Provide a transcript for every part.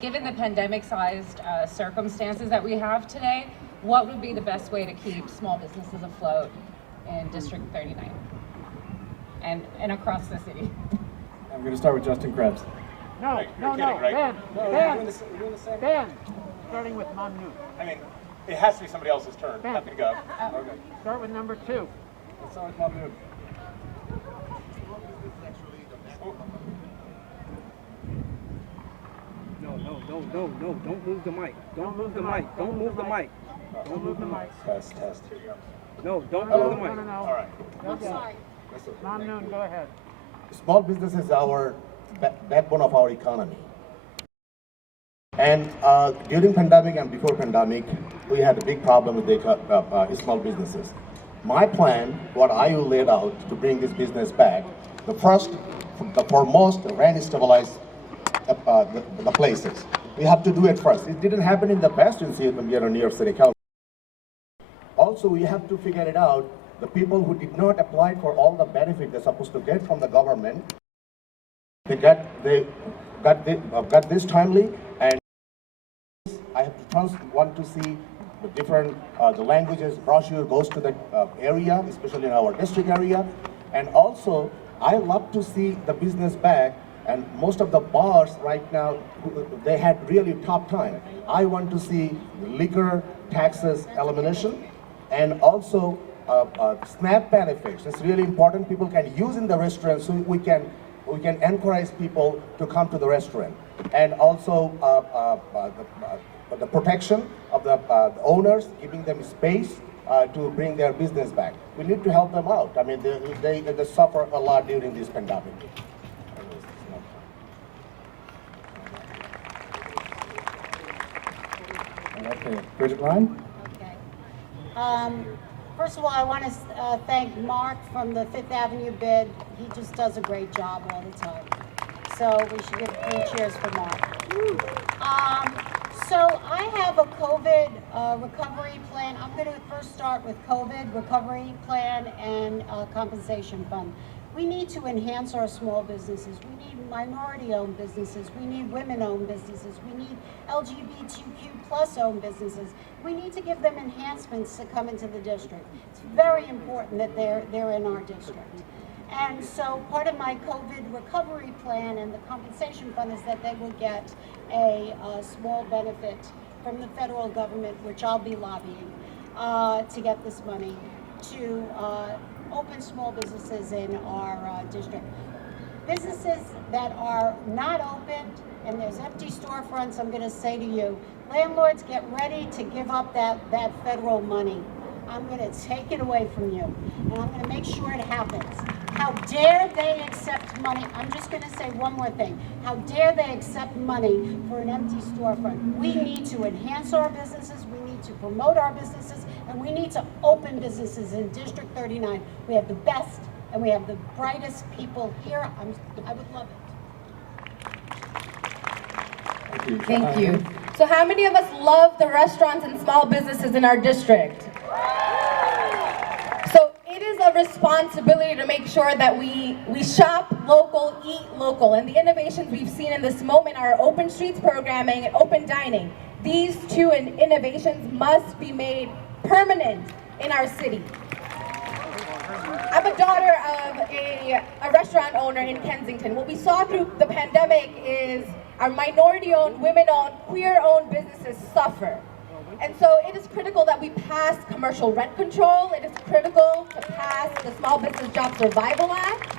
Given the pandemic-sized circumstances that we have today, what would be the best way to keep small businesses afloat in District 39 and across the city? I'm going to start with Justin Krebs. No, You're kidding, right? Ben, We're Ben, doing the same. Ben, starting with Mamnoon. I mean, it has to be somebody else's turn. Ben. Let me go. Okay. Start with number 2. Let's start with Mahmoud. No, don't move the mic. Don't move the mic. Don't move the mic. Don't move the mic. Test. No, don't No, move the mic. no. All right. Okay. Mamnoon, go ahead. Small business is our backbone of our economy. And during pandemic and before pandemic, we had a big problem with the small businesses. My plan, what I laid out to bring this business back, the foremost, rent stabilize the places. We have to do it first. It didn't happen in the past in New York City Council. Also, we have to figure it out. The people who did not apply for all the benefit they're supposed to get from the government, they got this timely, and I want to see the different the languages brochure goes to the area, especially in our district area, and also I love to see the business back. And most of the bars right now, they had really tough time. I want to see liquor taxes elimination, and also SNAP benefits. It's really important. People can use in the restaurant, so we can encourage people to come to the restaurant, and also the protection of the owners, giving them space to bring their business back. We need to help them out. I mean, they suffer a lot during this pandemic. Okay. Bridget Ryan? Okay. First of all, I want to thank Mark from the Fifth Avenue bid. He just does a great job all the time. So we should give 3 cheers for Mark. So I have a COVID recovery plan. I'm going to first start with COVID recovery plan and compensation fund. We need to enhance our small businesses. We need minority-owned businesses. We need women-owned businesses. We need LGBTQ plus owned businesses. We need to give them enhancements to come into the district. It's very important that they're in our district. And so part of my COVID recovery plan and the compensation fund is that they will get a small benefit from the federal government, which I'll be lobbying to get this money to open small businesses in our district. Businesses that are not opened and there's empty storefronts, I'm going to say to you, landlords, get ready to give up that federal money. I'm going to take it away from you, and I'm going to make sure it happens. How dare they accept money? I'm just going to say one more thing. How dare they accept money for an empty storefront? We need to enhance our businesses. We need to promote our businesses, and we need to open businesses in District 39. We have the best and we have the brightest people here. I would love it. Thank you. So how many of us love the restaurants and small businesses in our district? So it is a responsibility to make sure that we shop local, eat local, and the innovations we've seen in this moment are open streets programming and open dining. These two innovations must be made permanent in our city. I'm a daughter of a restaurant owner in Kensington. What we saw through the pandemic is our minority-owned, women-owned, queer-owned businesses suffer. And so it is critical that we pass commercial rent control. It is critical to pass the Small Business Job Survival Act.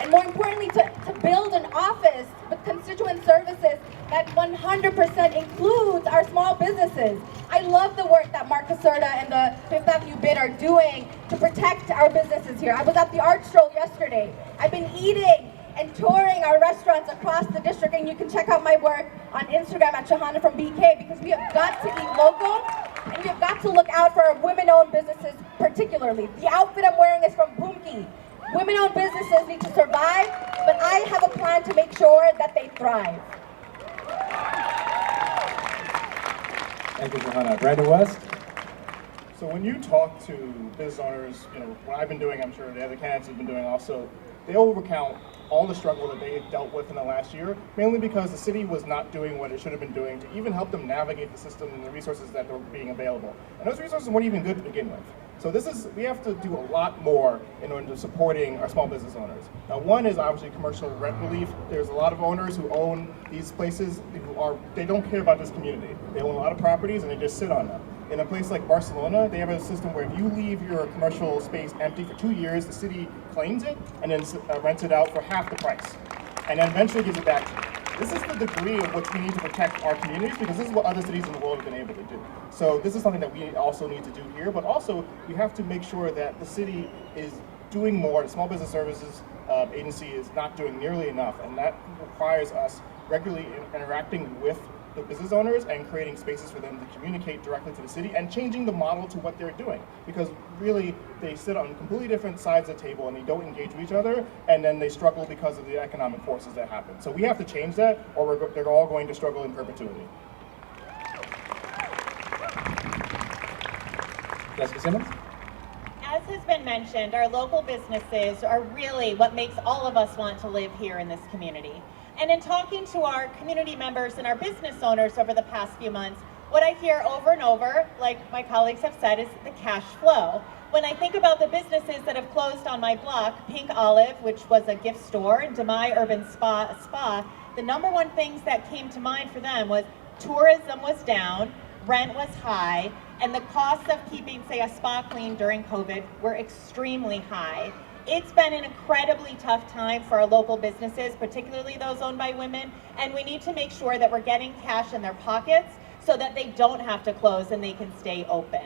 And more importantly, to build an office with constituent services that 100% includes our small businesses. I love the work that Mark Caserta and the Fifth Avenue bid are doing to protect our businesses here. I was at the art stroll yesterday. I've been eating and touring our restaurants across the district, and you can check out my work on Instagram at Shahana from BK, because we have got to eat local, and we have got to look out for our women-owned businesses particularly. The outfit I'm wearing is from Boomki. Women-owned businesses need to survive, but I have a plan to make sure that they thrive. Thank you, Johanna. Brandon West? So when you talk to business owners, what I've been doing, I'm sure the other candidates have been doing also, they overcount all the struggle that they had dealt with in the last year, mainly because the city was not doing what it should have been doing to even help them navigate the system and the resources that were being available. And those resources weren't even good to begin with. So we have to do a lot more in order to supporting our small business owners. Now, one is obviously commercial rent relief. There's a lot of owners who own these places they don't care about this community. They own a lot of properties and they just sit on them. In a place like Barcelona, they have a system where if you leave your commercial space empty for 2 years, the city claims it and then rents it out for half the price, and then eventually gives it back to you. This is the degree of which we need to protect our communities, because this is what other cities in the world have been able to do. So this is something that we also need to do here, but also we have to make sure that the city is doing more. The Small Business Services Agency is not doing nearly enough, and that requires us regularly interacting with the business owners and creating spaces for them to communicate directly to the city and changing the model to what they're doing, because really they sit on completely different sides of the table and they don't engage with each other, and then they struggle because of the economic forces that happen. So we have to change that, or they're all going to struggle in perpetuity. Jessica Simmons? As has been mentioned, our local businesses are really what makes all of us want to live here in this community. And in talking to our community members and our business owners over the past few months, what I hear over and over, like my colleagues have said, is the cash flow. When I think about the businesses that have closed on my block, Pink Olive, which was a gift store, and Demai Urban Spa, a spa, the number one things that came to mind for them was tourism was down, rent was high, and the cost of keeping, say, a spa clean during COVID were extremely high. It's been an incredibly tough time for our local businesses, particularly those owned by women, and we need to make sure that we're getting cash in their pockets so that they don't have to close and they can stay open.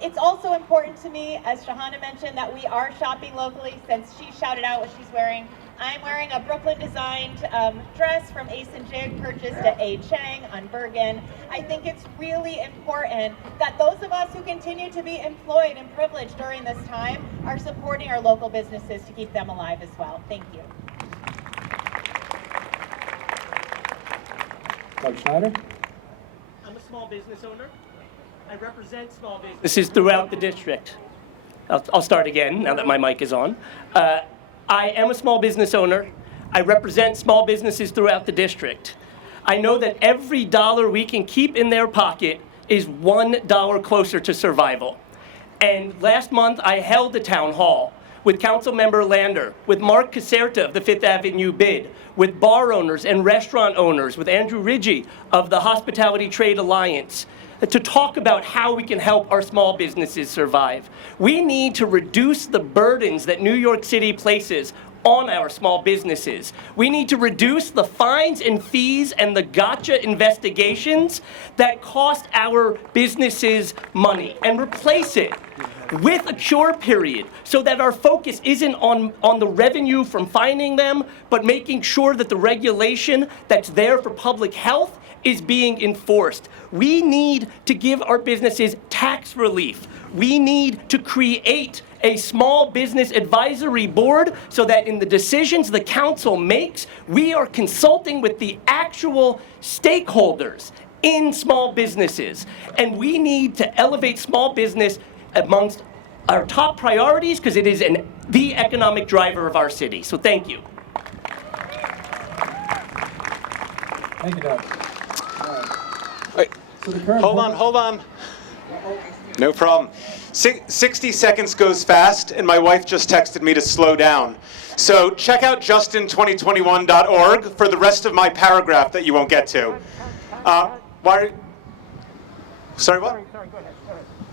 It's also important to me, as Shahana mentioned, that we are shopping locally. Since she shouted out what she's wearing, I'm wearing a Brooklyn-designed dress from Ace and Jig, purchased at A. Chang on Bergen. I think it's really important that those of us who continue to be employed and privileged during this time are supporting our local businesses to keep them alive as well. Thank you. Doug Schneider? I'm a small business owner. I represent small businesses throughout the district. I'll start again now that my mic is on. I am a small business owner. I represent small businesses throughout the district. I know that every dollar we can keep in their pocket is $1 closer to survival. And last month I held a town hall with Councilmember Lander, with Mark Caserta of the Fifth Avenue Bid, with bar owners and restaurant owners, with Andrew Ridgie of the Hospitality Trade Alliance, to talk about how we can help our small businesses survive. We need to reduce the burdens that New York City places on our small businesses. We need to reduce the fines and fees and the gotcha investigations that cost our businesses money and replace it with a cure period so that our focus isn't on the revenue from fining them, but making sure that the regulation that's there for public health is being enforced. We need to give our businesses tax relief. We need to create a small business advisory board so that in the decisions the council makes, we are consulting with the actual stakeholders in small businesses. And we need to elevate small business amongst our top priorities because it is the economic driver of our city. So thank you. Thank you, Doug. So Hold on. No problem. 60 seconds goes fast, and my wife just texted me to slow down. So check out justin2021.org for the rest of my paragraph that you won't get to. Sorry, what? Sorry, go ahead.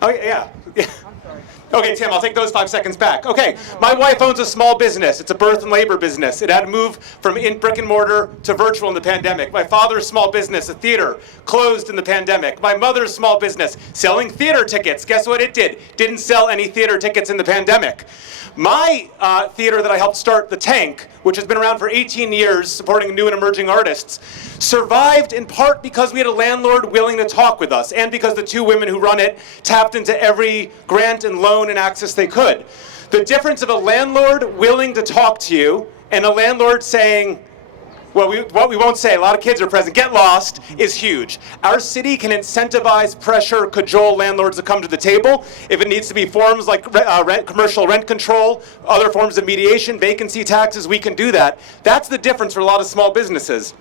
Oh, yeah. I'm sorry. Okay, Tim, I'll take those 5 seconds back. Okay, my wife owns a small business. It's a birth and labor business. It had to move from brick and mortar to virtual in the pandemic. My father's small business, a theater, closed in the pandemic. My mother's small business, selling theater tickets. Guess what it did? Didn't sell any theater tickets in the pandemic. My theater that I helped start, The Tank, which has been around for 18 years supporting new and emerging artists, survived in part because we had a landlord willing to talk with us and because the 2 women who run it tapped into every grant and loan and access they could. The difference of a landlord willing to talk to you and a landlord saying, what we won't say, a lot of kids are present, get lost, is huge. Our city can incentivize, pressure, cajole landlords to come to the table. If it needs to be forms like commercial rent control, other forms of mediation, vacancy taxes, we can do that. That's the difference for a lot of small businesses.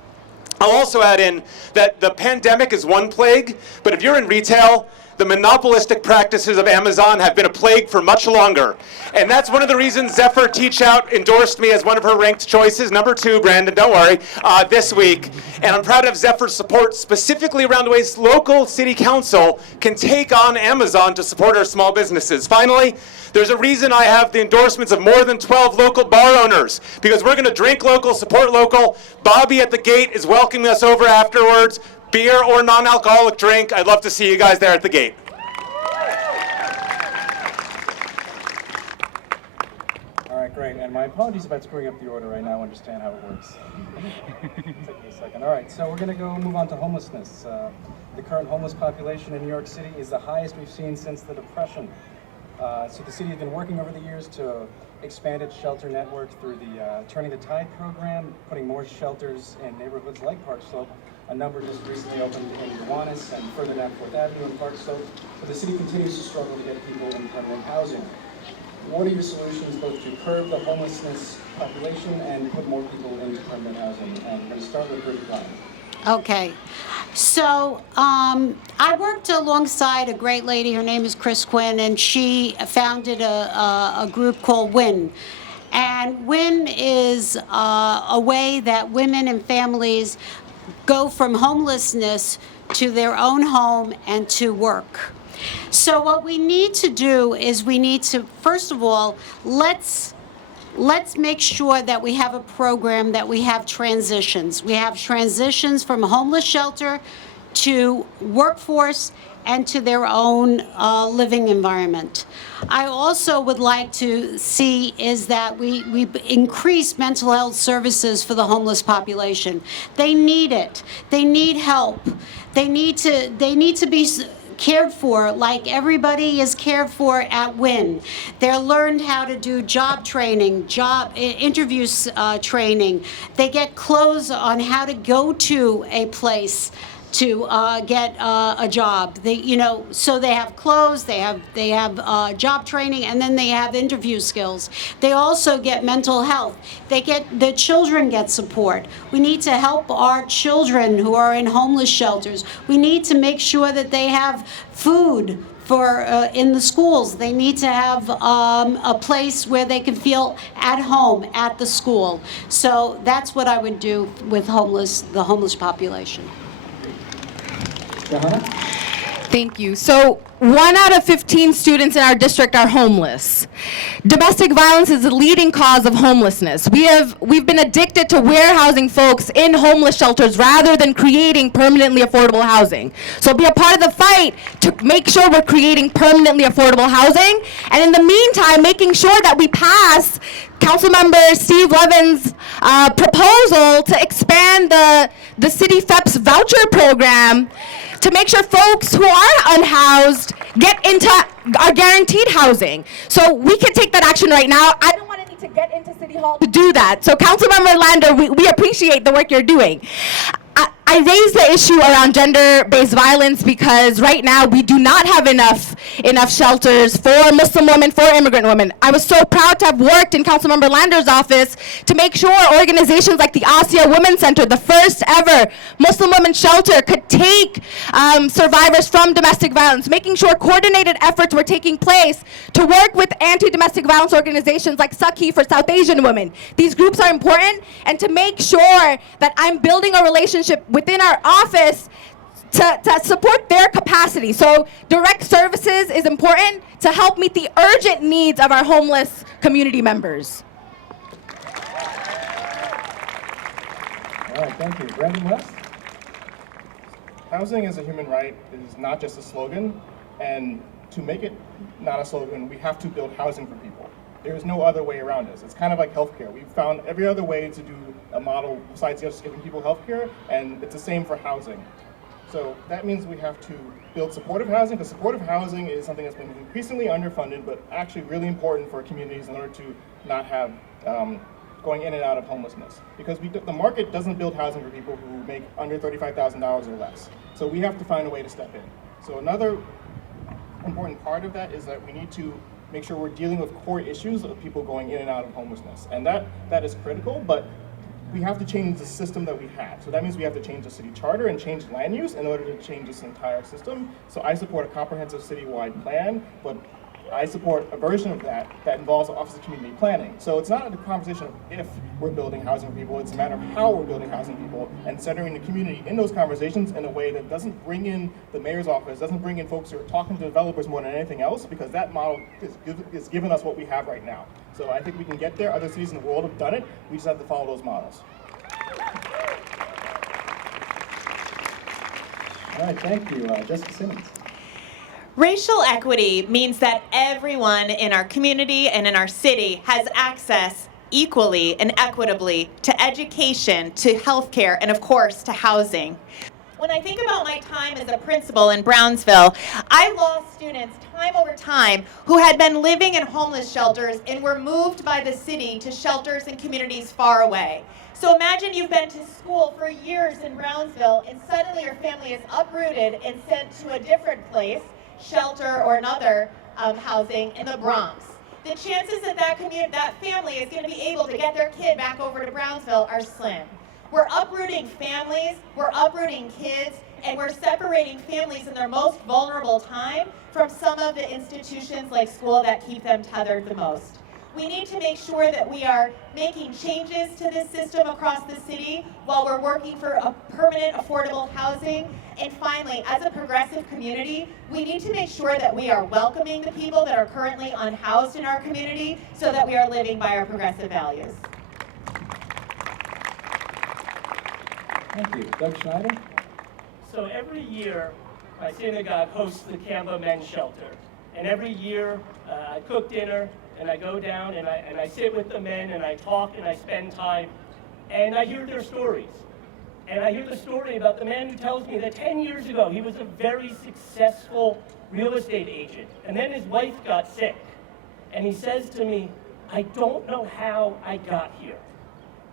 I'll also add in that the pandemic is one plague, but if you're in retail, the monopolistic practices of Amazon have been a plague for much longer. And that's one of the reasons Zephyr Teach Out endorsed me as one of her ranked choices, number 2, Brandon, don't worry, this week. And I'm proud of Zephyr's support specifically around the ways local city council can take on Amazon to support our small businesses. Finally, there's a reason I have the endorsements of more than 12 local bar owners, because we're gonna drink local, support local. Bobby at the gate is welcoming us over afterwards. Beer or non-alcoholic drink, I'd love to see you guys there at the gate. All right, great. And my apologies about screwing up the order. I now understand how it works. Take me a second. All right, so we're going to move on to homelessness. The current homeless population in New York City is the highest we've seen since the Depression. So the city has been working over the years to expand its shelter network through the Turning the Tide program, putting more shelters in neighborhoods like Park Slope. A number just recently opened in Gowanus and further down 4th Avenue in Park Slope. But the city continues to struggle to get people in permanent housing. What are your solutions both to curb the homelessness population and put more people into permanent housing? And we're going to start with Rick Ryan. Okay, so I worked alongside a great lady. Her name is Chris Quinn, and she founded a group called WIN. And WIN is a way that women and families go from homelessness to their own home and to work. So what we need to do is we need to, first of all, let's make sure that we have a program, that we have transitions. We have transitions from homeless shelter to workforce and to their own living environment. I also would like to see is that we increase mental health services for the homeless population. They need it. They need help. They need to be cared for like everybody is cared for at WIN. They're learned how to do job training, job interviews training. They get clothes on how to go to a place to get a job. So they have clothes, they have job training, and then they have interview skills. They also get mental health. The children get support. We need to help our children who are in homeless shelters. We need to make sure that they have food in the schools. They need to have a place where they can feel at home at the school. So that's what I would do with the homeless population. Thank you. So 1 out of 15 students in our district are homeless. Domestic violence is the leading cause of homelessness. We've been addicted to warehousing folks in homeless shelters rather than creating permanently affordable housing. So be a part of the fight to make sure we're creating permanently affordable housing, and in the meantime, making sure that we pass Councilmember Steve Levin's proposal to expand the City FEP's voucher program to make sure folks who are unhoused get into our guaranteed housing. So we can take that action right now. I don't want to need to get into City Hall to do that. So Councilmember Lander, we appreciate the work you're doing. I raised the issue around gender-based violence because right now we do not have enough shelters for Muslim women, for immigrant women. I was so proud to have worked in Councilmember Lander's office to make sure organizations like the Asia Women's Center, the first ever Muslim women's shelter, could take survivors from domestic violence, making sure coordinated efforts were taking place to work with anti-domestic violence organizations like Sakhi for South Asian women. These groups are important, and to make sure that I'm building a relationship within our office to support their capacity. So direct services is important to help meet the urgent needs of our homeless community members. All right, thank you. Brandon West? Housing is a human right. It is not just a slogan. And to make it not a slogan, we have to build housing for people. There is no other way around this. It's kind of like healthcare. We've found every other way to do a model besides just giving people healthcare, and it's the same for housing. So that means we have to build supportive housing, because supportive housing is something that's been increasingly underfunded, but actually really important for communities in order to not have going in and out of homelessness. Because the market doesn't build housing for people who make under $35,000 or less. So we have to find a way to step in. So another important part of that is that we need to make sure we're dealing with core issues of people going in and out of homelessness. And that is critical, but we have to change the system that we have. So that means we have to change the city charter and change land use in order to change this entire system. So I support a comprehensive citywide plan, but I support a version of that that involves the Office of Community Planning. So it's not a conversation of if we're building housing for people, it's a matter of how we're building housing for people and centering the community in those conversations in a way that doesn't bring in the mayor's office, doesn't bring in folks who are talking to developers more than anything else, because that model is giving us what we have right now. So I think we can get there. Other cities in the world have done it. We just have to follow those models. All right, thank you. Jessica Simmons. Racial equity means that everyone in our community and in our city has access equally and equitably to education, to healthcare, and of course to housing. When I think about my time as a principal in Brownsville, I lost students time over time who had been living in homeless shelters and were moved by the city to shelters and communities far away. So imagine you've been to school for years in Brownsville and suddenly your family is uprooted and sent to a different place, shelter or another housing in the Bronx. The chances that that family is going to be able to get their kid back over to Brownsville are slim. We're uprooting families, we're uprooting kids, and we're separating families in their most vulnerable time from some of the institutions like school that keep them tethered the most. We need to make sure that we are making changes to this system across the city while we're working for a permanent affordable housing. And finally, as a progressive community, we need to make sure that we are welcoming the people that are currently unhoused in our community so that we are living by our progressive values. Thank you. Doug Schneider? So every year, my synagogue hosts the Campa Men's Shelter. And every year, I cook dinner, and I go down, and I sit with the men, and I talk, and I spend time, and I hear their stories. And I hear the story about the man who tells me that 10 years ago, he was a very successful real estate agent, and then his wife got sick. And he says to me, I don't know how I got here.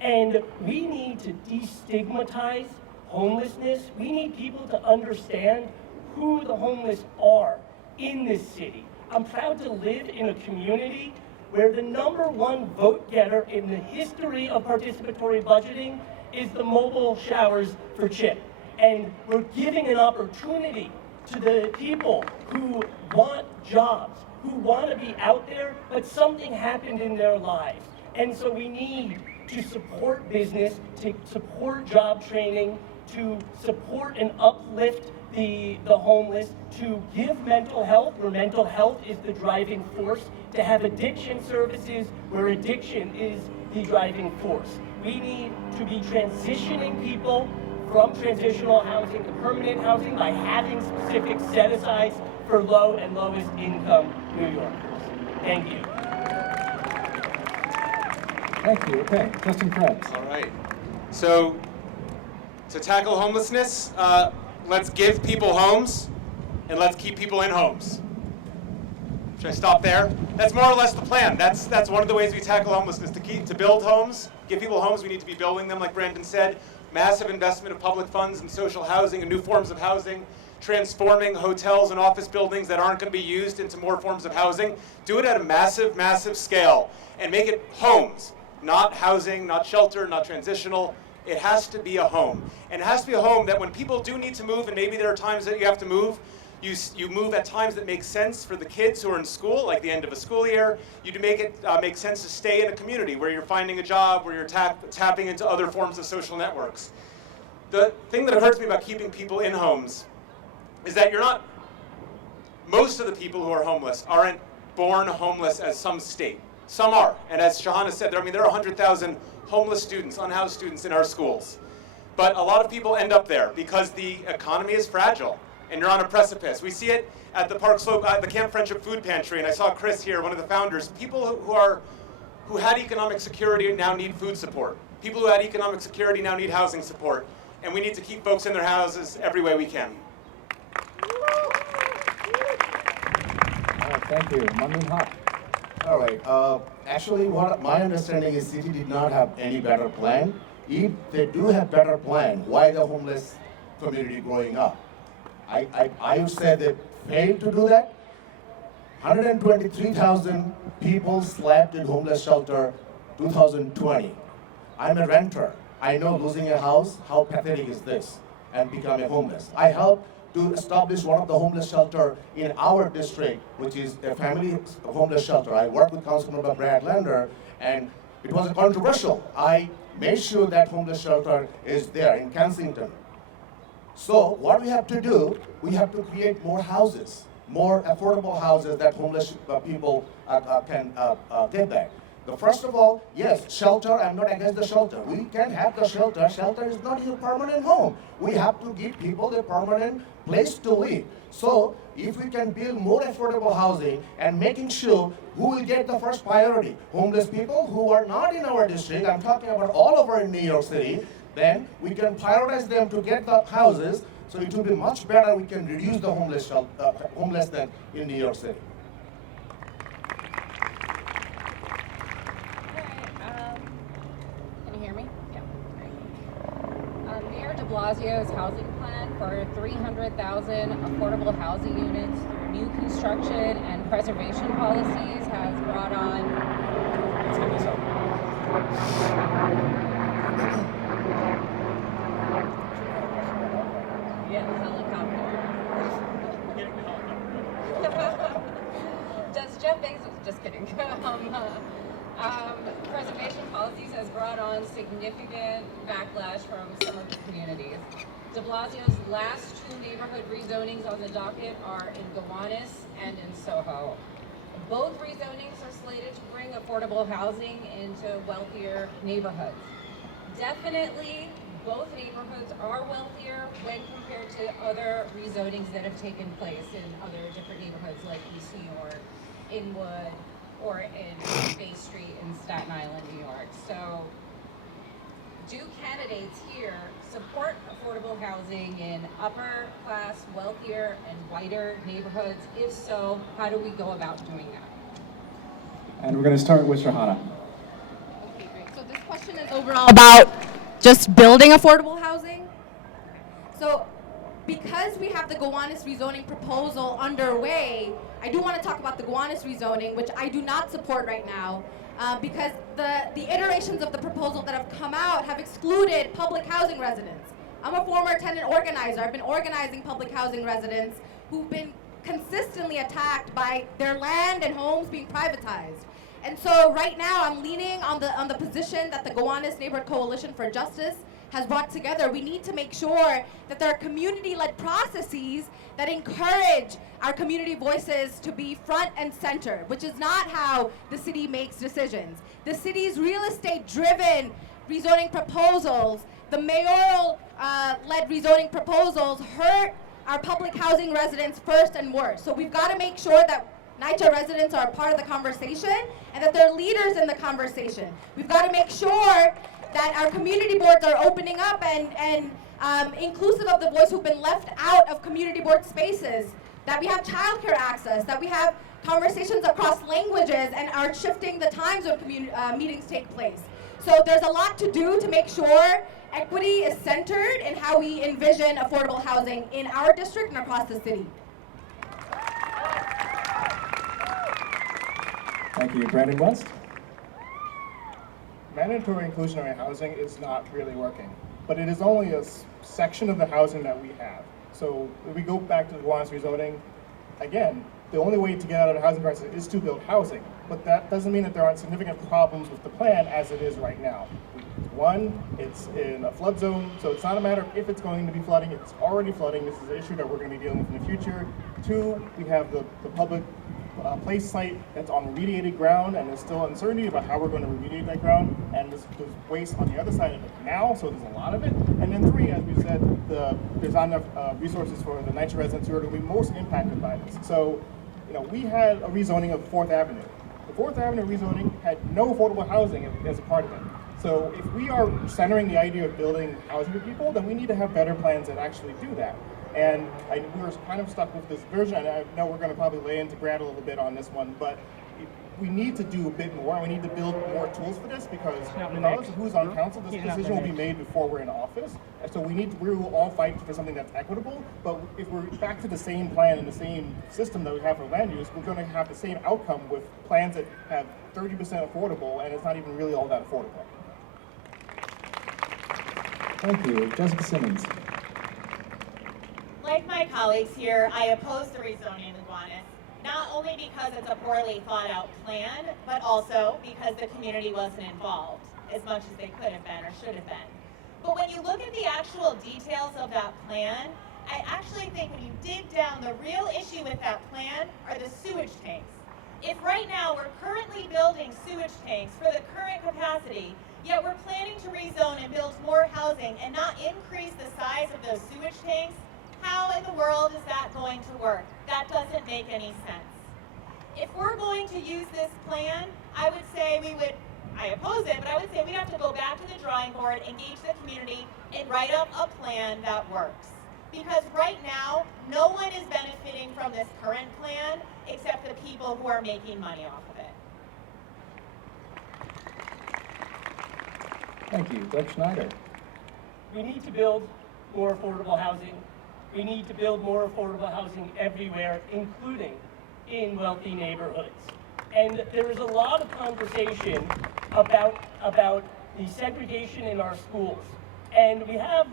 And we need to destigmatize homelessness. We need people to understand who the homeless are in this city. I'm proud to live in a community where the #1 vote getter in the history of participatory budgeting is the mobile showers for CHIP. And we're giving an opportunity to the people who want jobs, who want to be out there, but something happened in their lives. And so we need to support business, to support job training, to support and uplift the homeless, to give mental health where mental health is the driving force, to have addiction services where addiction is the driving force. We need to be transitioning people from transitional housing to permanent housing by having specific set-asides for low and lowest income New Yorkers. Thank you. Thank you. Okay, Justin Krebs. All right. So to tackle homelessness, let's give people homes and let's keep people in homes. Should I stop there? That's more or less the plan. That's one of the ways we tackle homelessness. To build homes, give people homes, we need to be building them, like Brandon said. Massive investment of public funds in social housing and new forms of housing, transforming hotels and office buildings that aren't going to be used into more forms of housing. Do it at a massive, massive scale and make it homes, not housing, not shelter, not transitional. It has to be a home. And it has to be a home that when people do need to move, and maybe there are times that you have to move, you move at times that make sense for the kids who are in school, like the end of a school year. You do make it make sense to stay in a community where you're finding a job, where you're tapping into other forms of social networks. The thing that hurts me about keeping people in homes is that most of the people who are homeless aren't born homeless as some state. Some are, and as Shahana said, there are 100,000 homeless students, unhoused students in our schools. But a lot of people end up there because the economy is fragile and you're on a precipice. We see it at the Park Slope, the Camp Friendship Food Pantry, and I saw Chris here, one of the founders. People who had economic security now need food support. People who had economic security now need housing support. And we need to keep folks in their houses every way we can. All right, thank you. Mamin Haq. All right. Actually, what my understanding is, city did not have any better plan. If they do have better plan, why the homeless community growing up? I would say they failed to do that. 123,000 people slept in homeless shelter 2020. I'm a renter. I know losing a house, how pathetic is this, and becoming homeless. I helped to establish one of the homeless shelter in our district, which is a family homeless shelter. I worked with Councilmember Brad Lander, and it was controversial. I made sure that homeless shelter is there in Kensington. So what we have to do, we have to create more houses, more affordable houses that homeless people can get there. First of all, yes, shelter, I'm not against the shelter. We can have the shelter. Shelter is not your permanent home. We have to give people a permanent place to live. So if we can build more affordable housing and making sure who will get the first priority, homeless people who are not in our district, I'm talking about all over in New York City, then we can prioritize them to get the houses, so it will be much better. We can reduce the homelessness in New York City. Can you hear me? Yeah. Mayor de Blasio's housing plan for 300,000 affordable housing units through new construction and preservation policies has brought on. Let's get this up. Yeah, helicopter. Does Jeff Bezos, just kidding. Preservation policies has brought on significant backlash from some of the communities. De Blasio's last two neighborhood rezonings on the docket are in Gowanus and in Soho. Both rezonings are slated to bring affordable housing into wealthier neighborhoods. Definitely, both neighborhoods are wealthier when compared to other rezonings that have taken place in other different neighborhoods like East New York, Inwood, or in Bay Street in Staten Island, New York. So, do candidates here support affordable housing in upper class, wealthier, and whiter neighborhoods? If so, how do we go about doing that? And we're going to start with Shahana. Okay, great. So this question is overall about just building affordable housing. So because we have the Gowanus rezoning proposal underway, I do want to talk about the Gowanus rezoning, which I do not support right now, because the iterations of the proposal that have come out have excluded public housing residents. I'm a former tenant organizer. I've been organizing public housing residents who've been consistently attacked by their land and homes being privatized. And so right now I'm leaning on the position that the Gowanus Neighborhood Coalition for Justice has brought together. We need to make sure that there are community-led processes that encourage our community voices to be front and center, which is not how the city makes decisions. The city's real estate-driven rezoning proposals, the mayoral-led rezoning proposals hurt our public housing residents first and worst. So we've got to make sure that NYCHA residents are a part of the conversation and that they're leaders in the conversation. We've got to make sure that our community boards are opening up and inclusive of the voice who've been left out of community board spaces, that we have childcare access, that we have conversations across languages and are shifting the times when meetings take place. So there's a lot to do to make sure equity is centered in how we envision affordable housing in our district and across the city. Thank you. Brandon West? Mandatory inclusionary housing is not really working, but it is only a section of the housing that we have. So if we go back to the Gowanus rezoning, again, the only way to get out of the housing crisis is to build housing, but that doesn't mean that there aren't significant problems with the plan as it is right now. One, it's in a flood zone, so it's not a matter of if it's going to be flooding, it's already flooding. This is an issue that we're going to be dealing with in the future. Two, we have the public place site that's on remediated ground, and there's still uncertainty about how we're going to remediate that ground, and there's waste on the other side of it now, so there's a lot of it. And then three, as we said, there's not enough resources for the NYCHA residents who are going to be most impacted by this. So, we had a rezoning of 4th Avenue. The 4th Avenue rezoning had no affordable housing as a part of it. So if we are centering the idea of building housing for people, then we need to have better plans that actually do that. And we were kind of stuck with this version, and I know we're going to probably lay into Brad a little bit on this one, but we need to do a bit more, and we need to build more tools for this, because regardless of who's on council, this decision will be made before we're in office. And so we will all fight for something that's equitable, but if we're back to the same plan and the same system that we have for land use, we're going to have the same outcome with plans that have 30% affordable, and it's not even really all that affordable. Thank you. Jessica Simmons. Like my colleagues here, I oppose the rezoning of the Gowanus, not only because it's a poorly thought out plan, but also because the community wasn't involved as much as they could have been or should have been. But when you look at the actual details of that plan, I actually think when you dig down, the real issue with that plan are the sewage tanks. If right now we're currently building sewage tanks for the current capacity, yet we're planning to rezone and build more housing and not increase the size of those sewage tanks, how in the world is that going to work? That doesn't make any sense. If we're going to use this plan, I would say I oppose it, but I would say we have to go back to the drawing board, engage the community, and write up a plan that works. Because right now, no one is benefiting from this current plan except the people who are making money off of it. Thank you. Doug Schneider. We need to build more affordable housing. We need to build more affordable housing everywhere, including in wealthy neighborhoods. And there is a lot of conversation about the segregation in our schools. And we have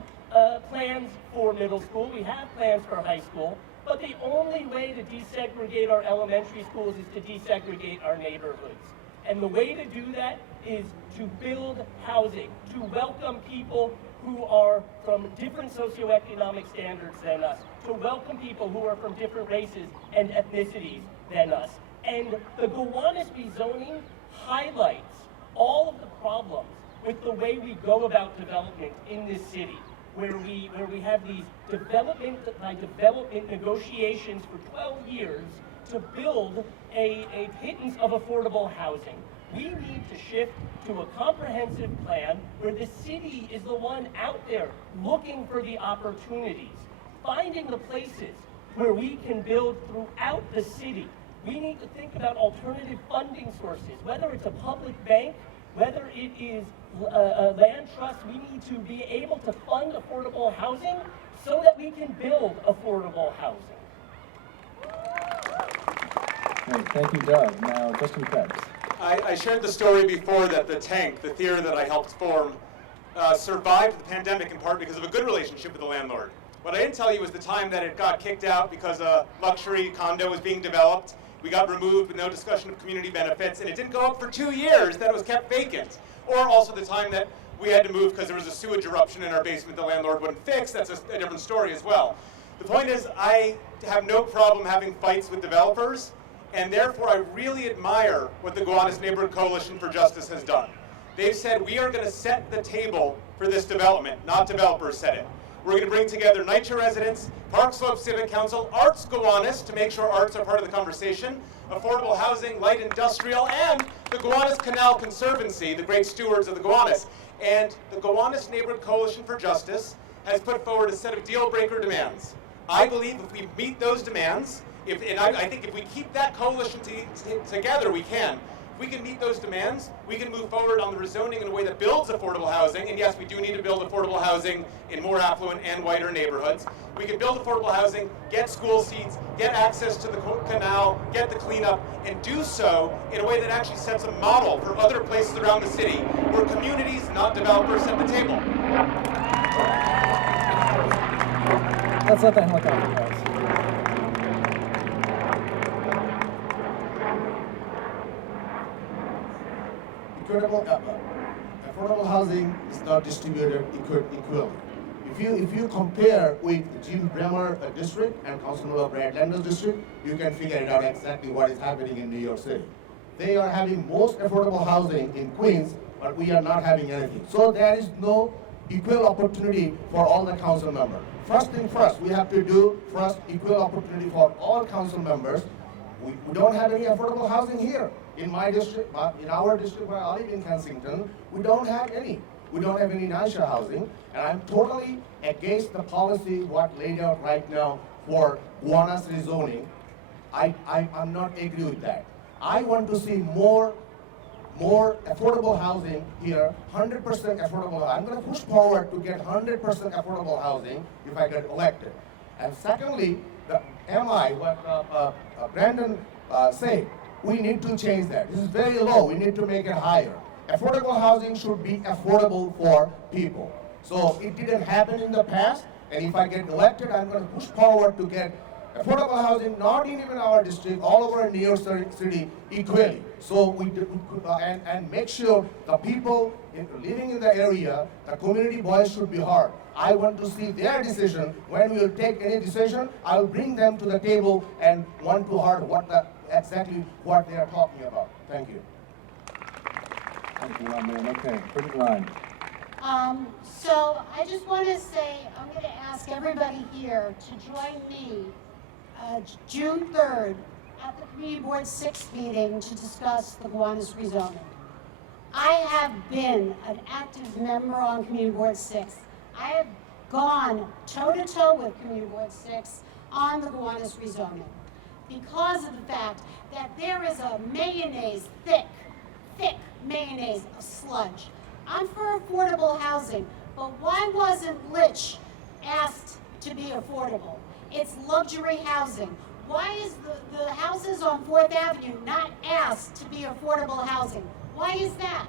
plans for middle school, we have plans for high school, but the only way to desegregate our elementary schools is to desegregate our neighborhoods. And the way to do that is to build housing, to welcome people who are from different socioeconomic standards than us, to welcome people who are from different races and ethnicities than us. And the Gowanus rezoning highlights all of the problems with the way we go about development in this city, where we have these development by development negotiations for 12 years to build a pittance of affordable housing. We need to shift to a comprehensive plan where the city is the one out there looking for the opportunities, finding the places where we can build throughout the city. We need to think about alternative funding sources, whether it's a public bank, whether it is a land trust. We need to be able to fund affordable housing so that we can build affordable housing. Great. Thank you, Doug. Now, Justin Krebs. I shared the story before that the tank, the theater that I helped form, survived the pandemic in part because of a good relationship with the landlord. What I didn't tell you was the time that it got kicked out because a luxury condo was being developed. We got removed with no discussion of community benefits, and it didn't go up for 2 years that it was kept vacant. Or also the time that we had to move because there was a sewage eruption in our basement the landlord wouldn't fix. That's a different story as well. The point is, I have no problem having fights with developers, and therefore I really admire what the Gowanus Neighborhood Coalition for Justice has done. They've said, we are going to set the table for this development, not developers set it. We're going to bring together NYCHA residents, Park Slope Civic Council, Arts Gowanus to make sure arts are part of the conversation, affordable housing, light industrial, and the Gowanus Canal Conservancy, the great stewards of the Gowanus. And the Gowanus Neighborhood Coalition for Justice has put forward a set of deal-breaker demands. I believe if we meet those demands, I think if we keep that coalition together, we can. If we can meet those demands, we can move forward on the rezoning in a way that builds affordable housing. And yes, we do need to build affordable housing in more affluent and whiter neighborhoods. We can build affordable housing, get school seats, get access to the canal, get the cleanup, and do so in a way that actually sets a model for other places around the city where communities, not developers, set the table. Let's let the helicopter pass. Affordable housing is not distributed equally. If you compare with Jim Bremer district and Councilmember Brad Lander's district, you can figure it out exactly what is happening in New York City. They are having most affordable housing in Queens, but we are not having anything. So there is no equal opportunity for all the council members. First thing first, we have to do first equal opportunity for all council members. We don't have any affordable housing here. In my district, in our district where I live in Kensington, we don't have any. We don't have any NYCHA housing, and I'm totally against the policy what laid out right now for Gowanus rezoning. I'm not agree with that. I want to see more affordable housing here, 100% affordable. I'm going to push forward to get 100% affordable housing if I get elected. And secondly, the MI, what Brandon said, we need to change that. This is very low. We need to make it higher. Affordable housing should be affordable for people. So it didn't happen in the past, and if I get elected, I'm going to push forward to get affordable housing, not in even our district, all over New York City equally. So and make sure the people living in the area, the community voice should be heard. I want to see their decision. When we will take any decision, I will bring them to the table and want to hear exactly what they are talking about. Thank you. Thank you, Amin. Okay, pretty line. So I just want to say, I'm going to ask everybody here to join me June 3rd at the Community Board 6 meeting to discuss the Gowanus rezoning. I have been an active member on Community Board 6. I have gone toe-to-toe with Community Board 6 on the Gowanus rezoning because of the fact that there is a mayonnaise, thick mayonnaise of sludge. I'm for affordable housing, but why wasn't Litch asked to be affordable? It's luxury housing. Why is the houses on 4th Avenue not asked to be affordable housing? Why is that?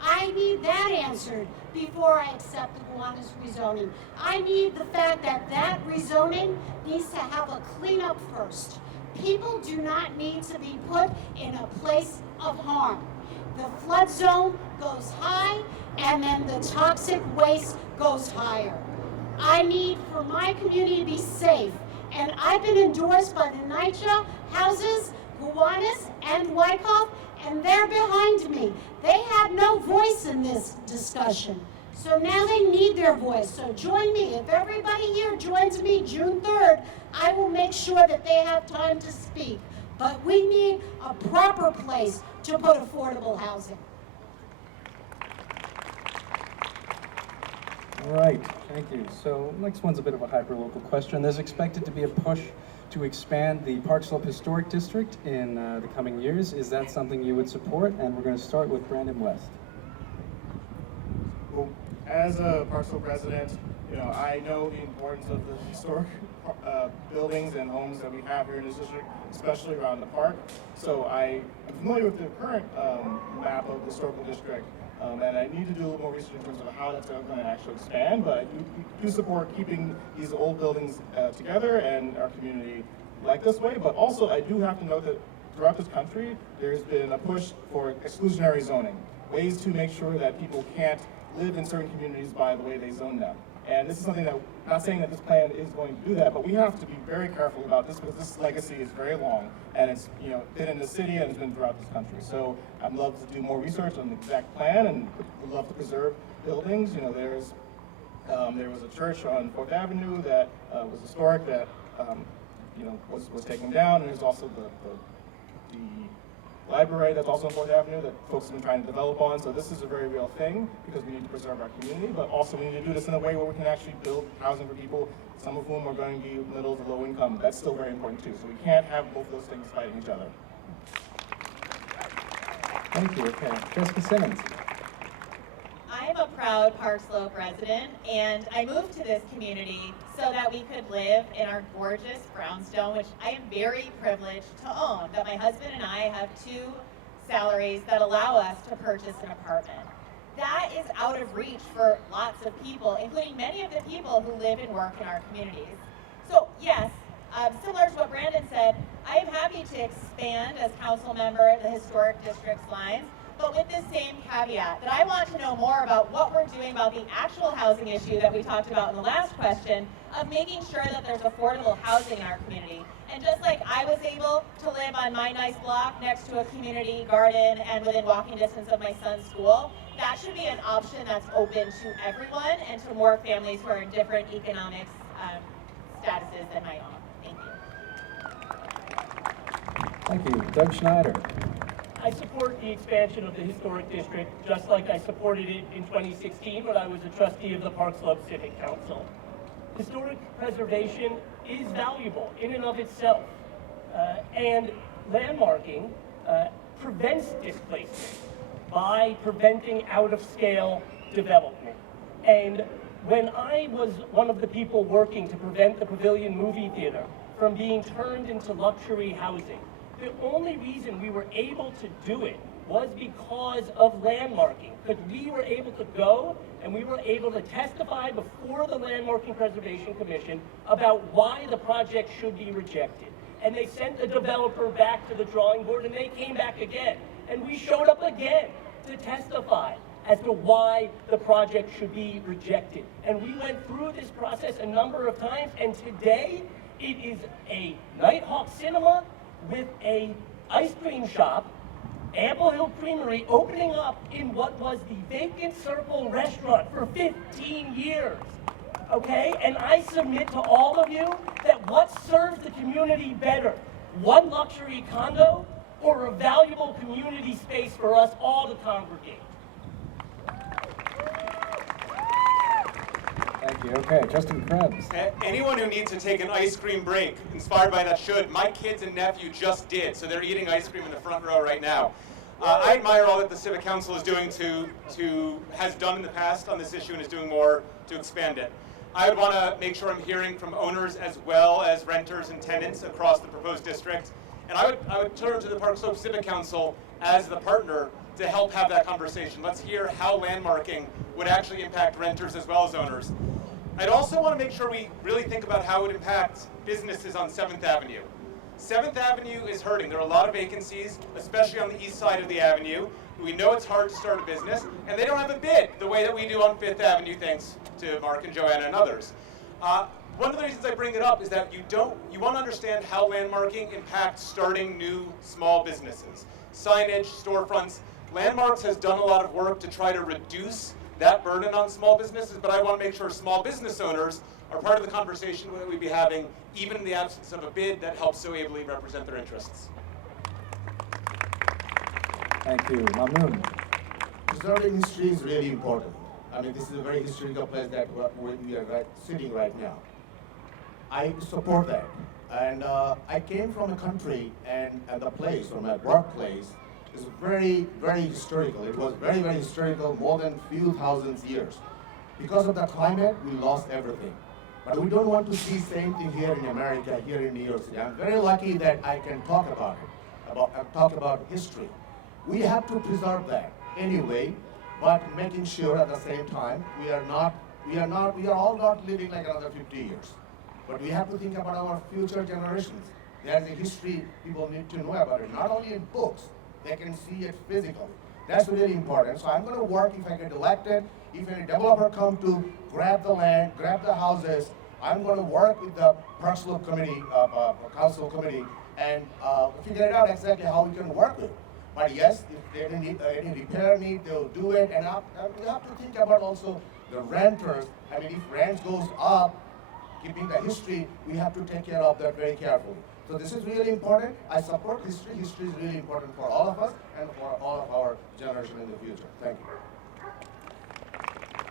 I need that answered before I accept the Gowanus rezoning. I need the fact that that rezoning needs to have a cleanup first. People do not need to be put in a place of harm. The flood zone goes high, and then the toxic waste goes higher. I need for my community to be safe, and I've been endorsed by the NYCHA houses, Gowanus and Wyckoff, and they're behind me. They had no voice in this discussion, so now they need their voice. So join me. If everybody here joins me June 3rd, I will make sure that they have time to speak. But we need a proper place to put affordable housing. All right, thank you. So next one's a bit of a hyper-local question. There's expected to be a push to expand the Park Slope Historic District in the coming years. Is that something you would support? And we're going to start with Brandon West. Well, as a Park Slope resident, I know the importance of the historic buildings and homes that we have here in this district, especially around the park. So I am familiar with the current map of the historical district, and I need to do a little more research in terms of how that's going to actually expand, but I do support keeping these old buildings together and our community like this way, but also I do have to note that throughout this country, there's been a push for exclusionary zoning, ways to make sure that people can't live in certain communities by the way they zone them. And this is something that, not saying that this plan is going to do that, but we have to be very careful about this because this legacy is very long and it's been in the city and it's been throughout this country. So I'd love to do more research on the exact plan and would love to preserve buildings. There was a church on 4th Avenue that was historic that was taken down, and there's also the library that's also on 4th Avenue that folks have been trying to develop on. So this is a very real thing because we need to preserve our community, but also we need to do this in a way where we can actually build housing for people, some of whom are going to be middle to low income. That's still very important too. So we can't have both those things fighting each other. Thank you. Okay, Jessica Simmons. I am a proud Park Slope resident, and I moved to this community so that we could live in our gorgeous brownstone, which I am very privileged to own. That my husband and I have 2 salaries that allow us to purchase an apartment. That is out of reach for lots of people, including many of the people who live and work in our communities. So yes, similar to what Brandon said, I am happy to expand as council member the historic district's lines, but with this same caveat, that I want to know more about what we're doing about the actual housing issue that we talked about in the last question, of making sure that there's affordable housing in our community. And just like I was able to live on my nice block next to a community garden and within walking distance of my son's school, that should be an option that's open to everyone and to more families who are in different economic statuses than my own. Thank you. Thank you. Doug Schneider. I support the expansion of the historic district, just like I supported it in 2016 when I was a trustee of the Park Slope Civic Council. Historic preservation is valuable in and of itself, and landmarking prevents displacement by preventing out-of-scale development. And when I was one of the people working to prevent the Pavilion movie theater from being turned into luxury housing, the only reason we were able to do it was because of landmarking, because we were able to go and we were able to testify before the Landmarking Preservation Commission about why the project should be rejected. And they sent the developer back to the drawing board, and they came back again. And we showed up again to testify as to why the project should be rejected. And we went through this process a number of times, and today it is a Nighthawk Cinema with a ice cream shop, Ample Hill Creamery, opening up in what was the Vacant Circle restaurant for 15 years. Okay, and I submit to all of you that what serves the community better, one luxury condo or a valuable community space for us all to congregate? Thank you. Okay, Justin Krebs. Anyone who needs to take an ice cream break, inspired by that, should. My kids and nephew just did, so they're eating ice cream in the front row right now. I admire all that the Civic Council is doing has done in the past on this issue and is doing more to expand it. I would want to make sure I'm hearing from owners as well as renters and tenants across the proposed district. And I would turn to the Park Slope Civic Council as the partner to help have that conversation. Let's hear how landmarking would actually impact renters as well as owners. I'd also want to make sure we really think about how it would impact businesses on 7th Avenue. 7th Avenue is hurting. There are a lot of vacancies, especially on the east side of the avenue. We know it's hard to start a business, and they don't have a bid the way that we do on 5th Avenue, thanks to Mark and Joanna and others. One of the reasons I bring it up is that you want to understand how landmarking impacts starting new small businesses. Signage, storefronts. Landmarks has done a lot of work to try to reduce that burden on small businesses, but I want to make sure small business owners are part of the conversation that we'd be having, even in the absence of a bid that helps so ably represent their interests. Thank you. Mamoon. Preserving history is really important. I mean, this is a very historical place that we are sitting right now. I support that. And I came from a country and the place, or my workplace, is very, very historical. It was very, very historical, more than few thousands years. Because of the climate, we lost everything. But we don't want to see the same thing here in America, here in New York City. I'm very lucky that I can talk about it, talk about history. We have to preserve that anyway, but making sure at the same time we are all not living like another 50 years. But we have to think about our future generations. There's a history people need to know about it, not only in books, they can see it physically. That's really important. So I'm going to work, if I get elected, if any developer come to grab the land, grab the houses, I'm going to work with the Park Slope Committee, Council Committee, and figure it out exactly how we can work with it. But yes, if they need any repair need, they'll do it. And we have to think about also the renters. I mean, if rent goes up, keeping the history, we have to take care of that very carefully. So this is really important. I support history. History is really important for all of us and for all of our generation in the future. Thank you.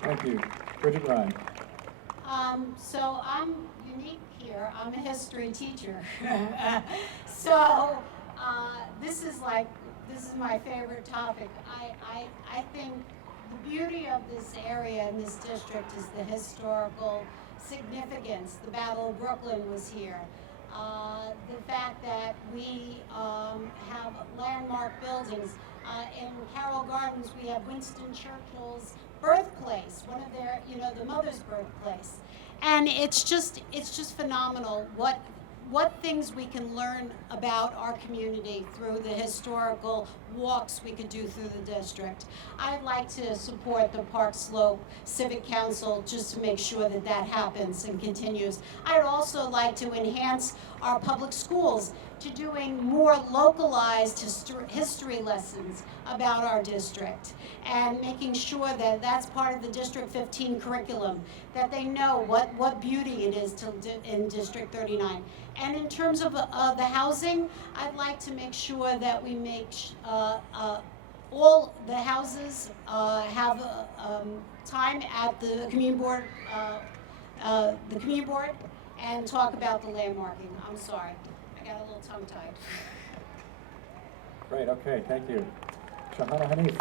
Thank you. Bridget Ryan. So I'm unique here. I'm a history teacher. So this is my favorite topic. I think the beauty of this area and this district is the historical significance. The Battle of Brooklyn was here. The fact that we have landmark buildings. In Carroll Gardens, we have Winston Churchill's birthplace, one of their, the mother's birthplace. And it's just phenomenal what things we can learn about our community through the historical walks we could do through the district. I'd like to support the Park Slope Civic Council just to make sure that that happens and continues. I'd also like to enhance our public schools to doing more localized history lessons about our district and making sure that that's part of the District 15 curriculum, that they know what beauty it is in District 39. And in terms of the housing, I'd like to make sure that we make all the houses have time at the community board, and talk about the landmarking. I'm sorry, I got a little tongue-tied. Great, okay, thank you. Shahana Hanif.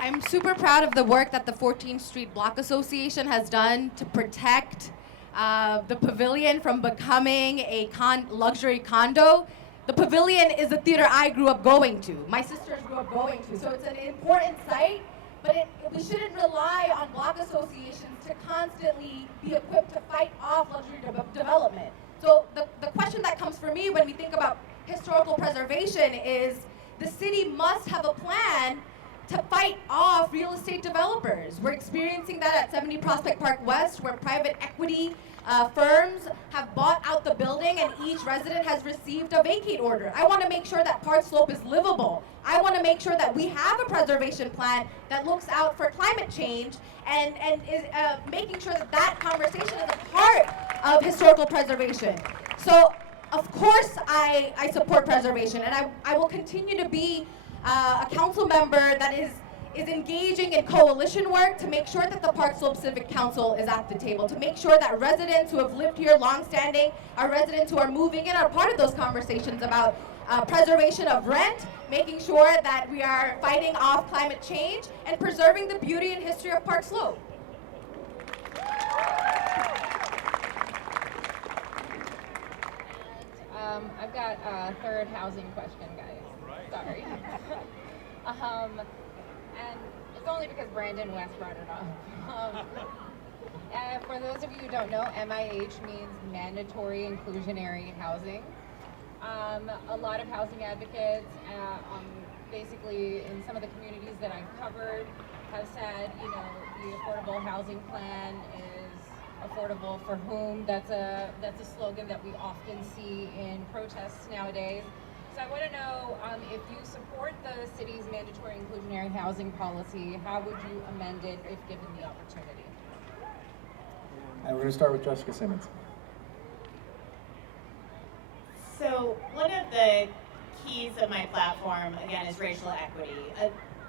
I'm super proud of the work that the 14th Street Block Association has done to protect the pavilion from becoming a luxury condo. The pavilion is the theater I grew up going to. My sisters grew up going to. So it's an important site, but we shouldn't rely on block associations to constantly be equipped to fight off luxury development. So the question that comes for me when we think about historical preservation is the city must have a plan to fight off real estate developers. We're experiencing that at 70 Prospect Park West, where private equity firms have bought out the building and each resident has received a vacate order. I want to make sure that Park Slope is livable. I want to make sure that we have a preservation plan that looks out for climate change and is making sure that that conversation is a part of historical preservation. So, of course, I support preservation, and I will continue to be a council member that is engaging in coalition work to make sure that the Park Slope Civic Council is at the table, to make sure that residents who have lived here long-standing, our residents who are moving in, are part of those conversations about preservation of rent, making sure that we are fighting off climate change, and preserving the beauty and history of Park Slope. I've got a third housing question, guys. Sorry. And it's only because Brandon West brought it up. For those of you who don't know, MIH means mandatory inclusionary housing. A lot of housing advocates, basically in some of the communities that I've covered, have said, you know, the affordable housing plan is affordable for whom. That's a slogan that we often see in protests nowadays. So I want to know if you support the city's mandatory inclusionary housing policy, how would you amend it if given the opportunity? And we're going to start with Jessica Simmons. So one of the keys of my platform, again, is racial equity.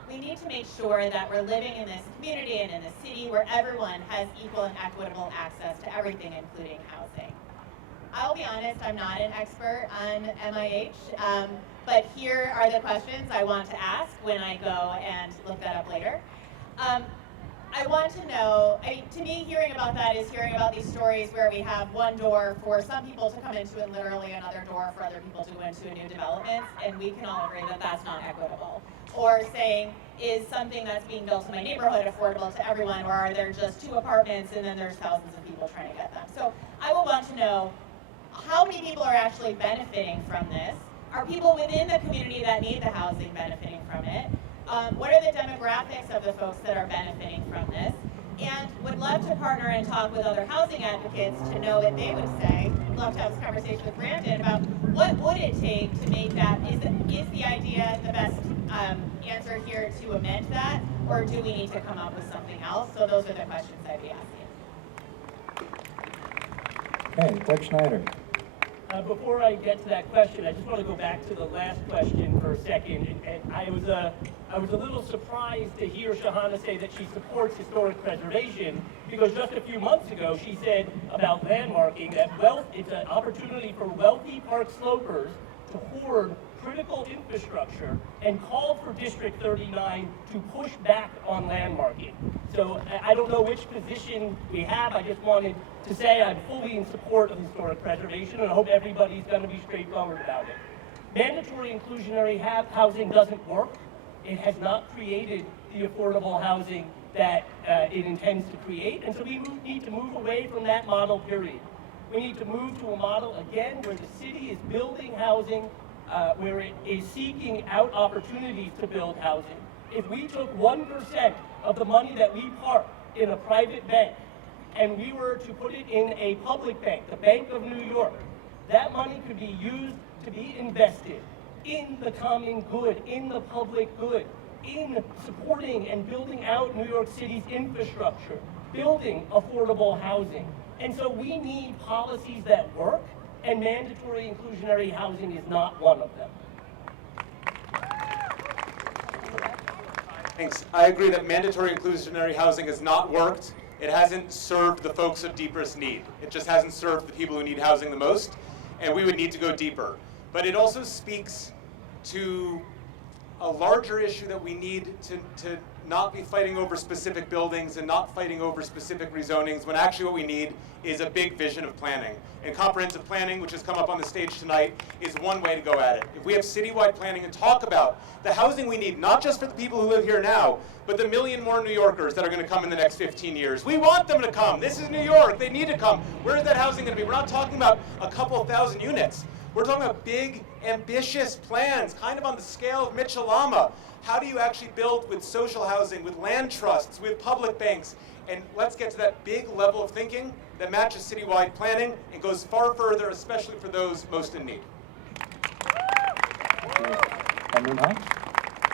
We need to make sure that we're living in this community and in a city where everyone has equal and equitable access to everything, including housing. I'll be honest, I'm not an expert on MIH, but here are the questions I want to ask when I go and look that up later. I want to know, to me, hearing about that is hearing about these stories where we have one door for some people to come into and literally another door for other people to go into a new development, and we can all agree that that's not equitable. Or saying, is something that's being built in my neighborhood affordable to everyone, or are there just 2 apartments and then there's thousands of people trying to get them? So I will want to know how many people are actually benefiting from this. Are people within the community that need the housing benefiting from it? What are the demographics of the folks that are benefiting from this? And would love to partner and talk with other housing advocates to know what they would say. I'd love to have this conversation with Brandon about what would it take to make that, is the idea the best answer here to amend that, or do we need to come up with something else? So those are the questions I'd be asking. Okay, Doug Schneider. Before I get to that question, I just want to go back to the last question for a second. And I was a little surprised to hear Shahana say that she supports historic preservation, because just a few months ago she said about landmarking that it's an opportunity for wealthy Park Slopers to hoard critical infrastructure, and called for District 39 to push back on landmarking. So I don't know which position we have. I just wanted to say I'm fully in support of historic preservation, and I hope everybody's going to be straightforward about it. Mandatory inclusionary housing doesn't work. It has not created the affordable housing that it intends to create, and so we need to move away from that model, period. We need to move to a model, again, where the city is building housing, where it is seeking out opportunities to build housing. If we took 1% of the money that we park in a private bank and we were to put it in a public bank, the Bank of New York, that money could be used to be invested in the common good, in the public good, in supporting and building out New York City's infrastructure, building affordable housing. And so we need policies that work, and mandatory inclusionary housing is not one of them. Thanks. I agree that mandatory inclusionary housing has not worked. It hasn't served the folks of deepest need. It just hasn't served the people who need housing the most, and we would need to go deeper. But it also speaks to a larger issue that we need to not be fighting over specific buildings and not fighting over specific rezonings, when actually what we need is a big vision of planning. And comprehensive planning, which has come up on the stage tonight, is one way to go at it. If we have citywide planning and talk about the housing we need, not just for the people who live here now, but the million more New Yorkers that are going to come in the next 15 years. We want them to come. This is New York. They need to come. Where is that housing going to be? We're not talking about a couple of thousand units. We're talking about big, ambitious plans, kind of on the scale of Mitchell-Lama. How do you actually build with social housing, with land trusts, with public banks? And let's get to that big level of thinking that matches citywide planning and goes far further, especially for those most in need.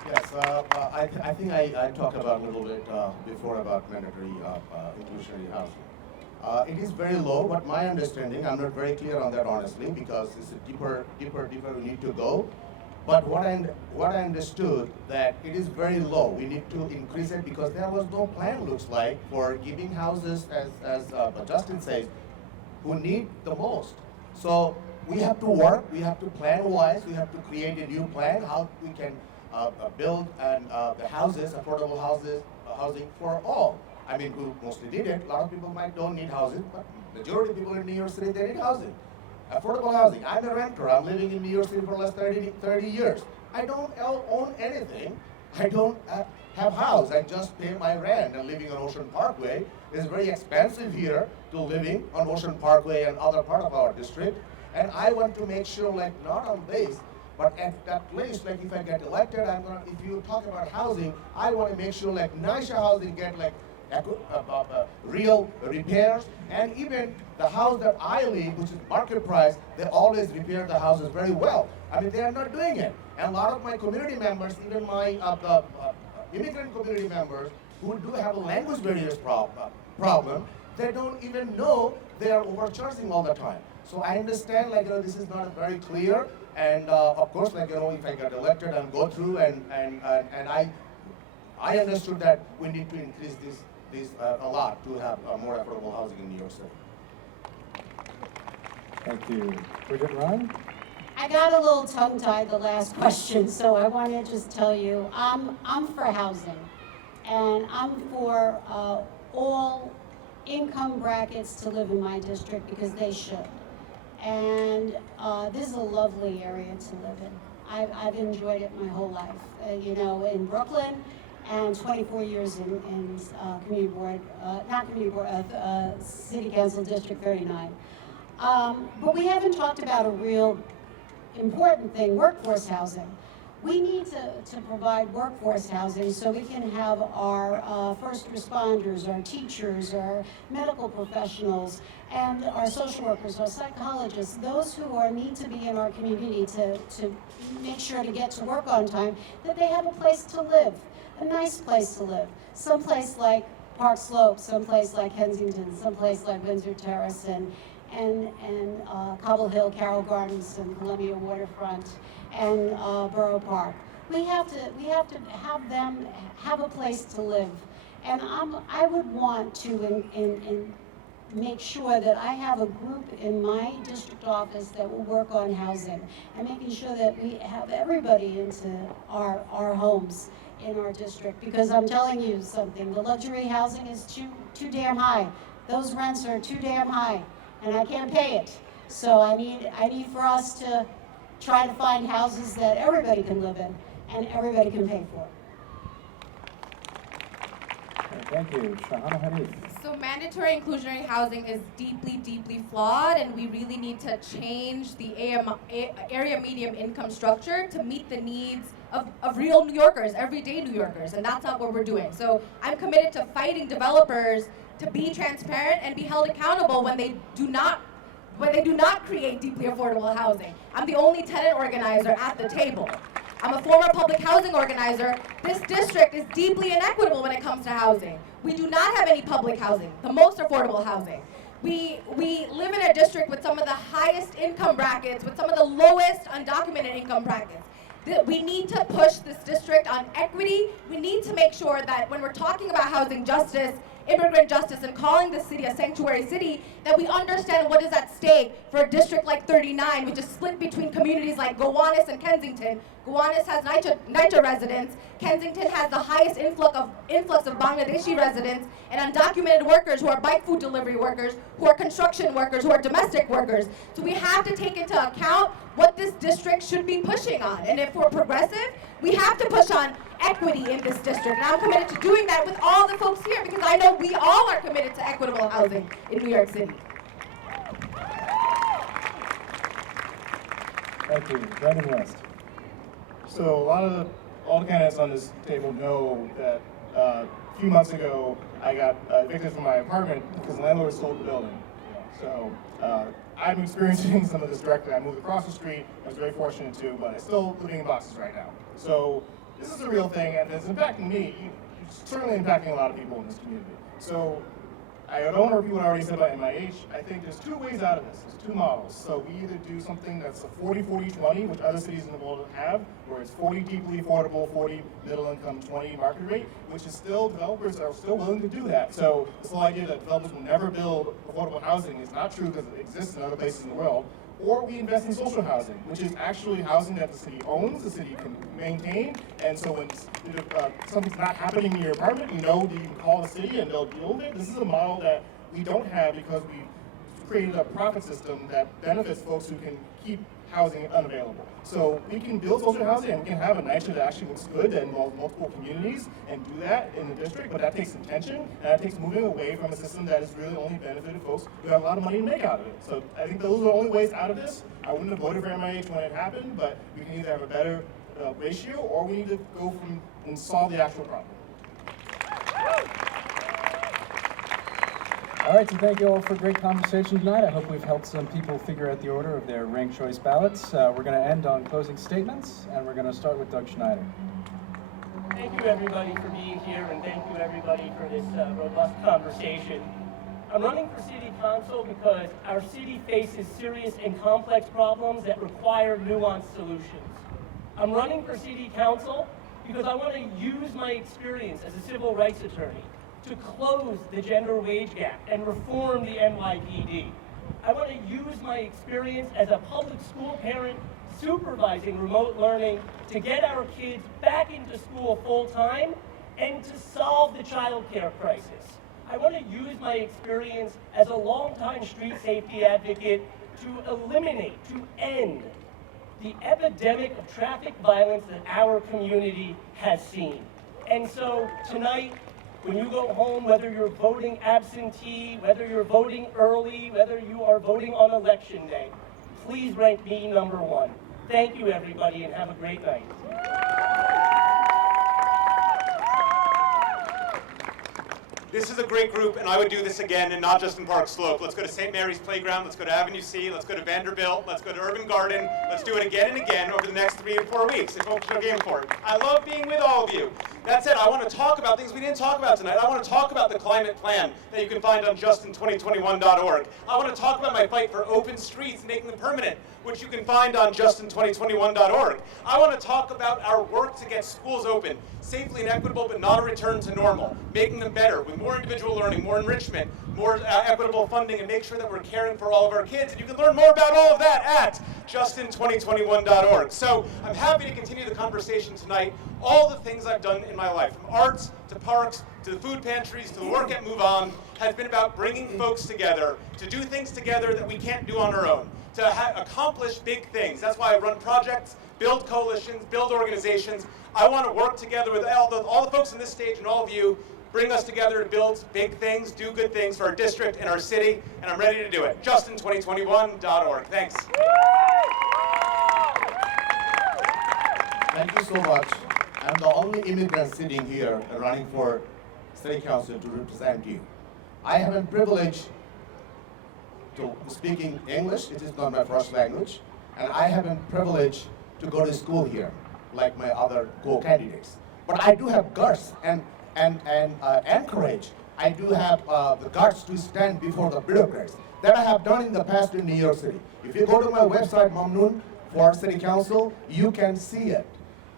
Yes, I think I talked about a little bit before about mandatory inclusionary housing. It is very low, but my understanding, I'm not very clear on that honestly, because it's a deeper we need to go. But what I understood that it is very low. We need to increase it because there was no plan, looks like, for giving houses, as Justin says, who need the most. So we have to work, we have to plan wise, we have to create a new plan, how we can build and the houses, affordable housing for all. I mean, who mostly need it. A lot of people don't need housing, but majority of people in New York City, they need housing. Affordable housing. I'm a renter. I'm living in New York City for the last 30 years. I don't own anything. I don't have house. I just pay my rent, and living on Ocean Parkway is very expensive here to living on Ocean Parkway and other part of our district. And I want to make sure, like, not on this, but at that place, like if I get elected, if you talk about housing, I want to make sure like nicer housing get like real repairs, and even the house that I live, which is market price, they always repair the houses very well. I mean, they are not doing it. And a lot of my community members, even my immigrant community members, who do have a language barriers problem, they don't even know they are overcharging all the time. So I understand, like, this is not very clear, and of course, like, if I get elected and go through, and I understood that we need to increase this a lot to have more affordable housing in New York City. Thank you. Bridget Ryan? I got a little tongue-tied the last question, so I want to just tell you, I'm for housing, and I'm for all income brackets to live in my district because they should. And this is a lovely area to live in. I've enjoyed it my whole life, in Brooklyn, and 24 years in community board, City Council District 39. But we haven't talked about a real important thing, workforce housing. We need to provide workforce housing so we can have our first responders, our teachers, our medical professionals, and our social workers, our psychologists, those who need to be in our community to make sure to get to work on time, that they have a place to live, a nice place to live. Someplace like Park Slope, someplace like Kensington, someplace like Windsor Terrace, and Cobble Hill, Carroll Gardens, and Columbia Waterfront, and Borough Park. We have to have them have a place to live, and I would want to make sure that I have a group in my district office that will work on housing and making sure that we have everybody into our homes in our district, because I'm telling you something, the luxury housing is too damn high. Those rents are too damn high, and I can't pay it. So I need for us to try to find houses that everybody can live in and everybody can pay for. Thank you. Shahana Hanif. So mandatory inclusionary housing is deeply, deeply flawed, and we really need to change the area medium income structure to meet the needs of real New Yorkers, everyday New Yorkers, and that's not what we're doing. So I'm committed to fighting developers to be transparent and be held accountable when they do not create deeply affordable housing. I'm the only tenant organizer at the table. I'm a former public housing organizer. This district is deeply inequitable when it comes to housing. We do not have any public housing, the most affordable housing. We live in a district with some of the highest income brackets, with some of the lowest undocumented income brackets. We need to push this district on equity. We need to make sure that when we're talking about housing justice, immigrant justice and calling this city a sanctuary city, that we understand what is at stake for a district like 39, which is split between communities like Gowanus and Kensington. Gowanus has NYCHA residents. Kensington has the highest influx of Bangladeshi residents and undocumented workers who are bike food delivery workers, who are construction workers, who are domestic workers. So we have to take into account what this district should be pushing on. And if we're progressive, we have to push on equity in this district. And I'm committed to doing that with all the folks here because I know we all are committed to equitable housing in New York City. Thank you. Brandon West. So all the candidates on this table know that a few months ago I got evicted from my apartment because the landlord sold the building. So I'm experiencing some of this directly. I moved across the street. I was very fortunate too, but I'm still living in boxes right now. So this is a real thing, and it's impacting me. It's certainly impacting a lot of people in this community. So I don't want to repeat what I already said about MIH. I think there's two ways out of this. There's two models. So we either do something that's a 40-40-20, which other cities in the world have, where it's 40 deeply affordable, 40 middle income, 20 market rate, which is still, developers are still willing to do that. So this whole idea that developers will never build affordable housing is not true because it exists in other places in the world. Or we invest in social housing, which is actually housing that the city owns, the city can maintain, and so when something's not happening in your apartment, you know that you can call the city and they'll deal with it. This is a model that we don't have because we've created a profit system that benefits folks who can keep housing unavailable. So we can build social housing and we can have a NYCHA that actually looks good, that involves multiple communities, and do that in the district, but that takes intention, and that takes moving away from a system that has really only benefited folks who have a lot of money to make out of it. So I think those are the only ways out of this. I wouldn't have voted for MIH when it happened, but we can either have a better ratio, or we need to go from and solve the actual problem. All right, so thank you all for a great conversation tonight. I hope we've helped some people figure out the order of their ranked choice ballots. We're going to end on closing statements, and we're going to start with Doug Schneider. Thank you everybody for being here, and thank you everybody for this robust conversation. I'm running for city council because our city faces serious and complex problems that require nuanced solutions. I'm running for city council because I want to use my experience as a civil rights attorney to close the gender wage gap and reform the NYPD. I want to use my experience as a public school parent supervising remote learning to get our kids back into school full time and to solve the child care crisis. I want to use my experience as a longtime street safety advocate to eliminate, to end the epidemic of traffic violence that our community has seen. And so tonight, when you go home, whether you're voting absentee, whether you're voting early, whether you are voting on election day, please rank me number one. Thank you, everybody, and have a great night. This is a great group, and I would do this again, and not just in Park Slope. Let's go to St. Mary's Playground, let's go to Avenue C, let's go to Vanderbilt, let's go to Urban Garden. Let's do it again and again over the next 3 and 4 weeks if folks are game for it. I love being with all of you. That said, I want to talk about things we didn't talk about tonight. I want to talk about the climate plan that you can find on justin2021.org. I want to talk about my fight for open streets, making them permanent, which you can find on justin2021.org. I want to talk about our work to get schools open, safely and equitable, but not a return to normal, making them better with more individual learning, more enrichment, more equitable funding, and make sure that we're caring for all of our kids. And you can learn more about all of that at justin2021.org. So I'm happy to continue the conversation tonight. All the things I've done in my life, from arts to parks to the food pantries to the work at Move On, has been about bringing folks together to do things together that we can't do on our own, to accomplish big things. That's why I run projects, build coalitions, build organizations. I want to work together with all the folks on this stage and all of you, bring us together to build big things, do good things for our district and our city, and I'm ready to do it. justin2021.org. Thanks. Thank you so much. I'm the only immigrant sitting here running for city council to represent you. I have a privilege to speaking English. It is not my first language. And I have a privilege to go to school here, like my other co-candidates. But I do have guts and courage. I do have the guts to stand before the bureaucrats. That I have done in the past in New York City. If you go to my website, Mamnoon, for City Council, you can see it.